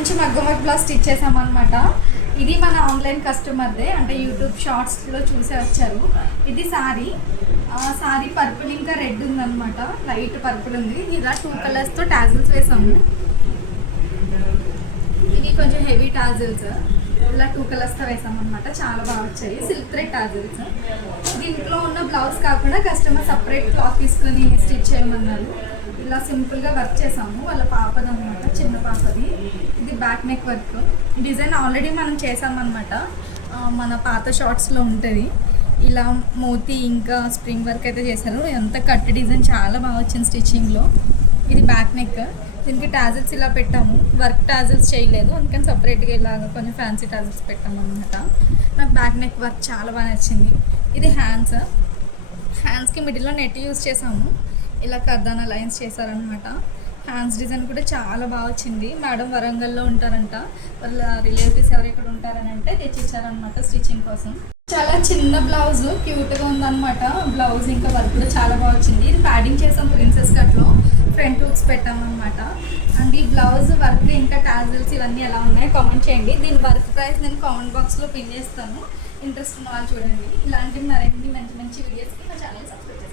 మంచి మగ్గం work blouse stitch చేసామన్నమాట. ఇది మన ఆన్లైన్ కస్టమర్దే, అంటే యూట్యూబ్ షార్ట్స్లో చూసే వచ్చారు. ఇది సారీ పర్పుల్ ఇంకా రెడ్ ఉందన్నమాట, లైట్ పర్పుల్ ఉంది. ఇలా 2 కలర్స్తో టాజిల్స్ వేసాము. ఇవి కొంచెం హెవీ టాజిల్స్, ఇలా 2 కలర్స్తో వేసామన్నమాట. చాలా బాగా వచ్చాయి, సిల్క్ థ్రెడ్ టాజిల్స్. దీంట్లో ఉన్న బ్లౌజ్ కాకుండా కస్టమర్ సపరేట్ క్లాత్ తీసుకొని స్టిచ్ చేయమన్నారు. ఇలా సింపుల్గా వర్క్ చేసాము. వాళ్ళ పాపది అనమాట, చిన్న పాపది. ఇది back neck work design already మనం చేసామన్నమాట, మన పాత షార్ట్స్లో ఉంటుంది. ఇలా మోతీ ఇంకా స్ప్రింగ్ వర్క్ అయితే చేశారు. ఎంత కట్ డిజైన్ చాలా బాగా వచ్చింది స్టిచ్చింగ్లో. ఇది బ్యాక్ నెక్, దీనికి టాజిల్స్ ఇలా పెట్టాము. వర్క్ టాజిల్స్ చేయలేదు, అందుకని సపరేట్గా ఇలాగ కొంచెం ఫ్యాన్సీ టాజిల్స్ పెట్టాము అనమాట. నాకు బ్యాక్ నెక్ వర్క్ చాలా బాగా నచ్చింది. ఇది హ్యాండ్స్కి మిడిల్లో నెట్ యూజ్ చేసాము. ఇలా కర్దానా లైన్స్ చేశారనమాట. హ్యాండ్స్ డిజైన్ కూడా చాలా బాగా వచ్చింది. మేడం వరంగల్లో ఉంటారంట, వాళ్ళ రిలేటివ్స్ ఎవరు ఇక్కడ ఉంటారని అంటే తెచ్చిచ్చారనమాట స్టిచ్చింగ్ కోసం. చాలా చిన్న బ్లౌజ్, క్యూట్గా ఉందన్నమాట బ్లౌజ్. ఇంకా వర్క్ కూడా చాలా బాగా వచ్చింది. ఇది ప్యాడింగ్ చేసాం ప్రిన్సెస్ కట్లో, ఫ్రంట్ హుక్స్ పెట్టామన్నమాట. అండ్ ఈ బ్లౌజ్ వర్క్ ఇంకా టాజిల్స్ ఇవన్నీ ఎలా ఉన్నాయో కామెంట్ చేయండి. దీని వర్క్ ప్రైస్ నేను కామెంట్ బాక్స్లో పిన్ చేస్తాను. ఇంట్రెస్ట్ ఉన్న వాళ్ళు చూడండి. ఇలాంటి మరిన్ని మంచి మంచి వీడియోస్కి మా ఛానల్ సబ్స్క్రైబ్ చేయండి.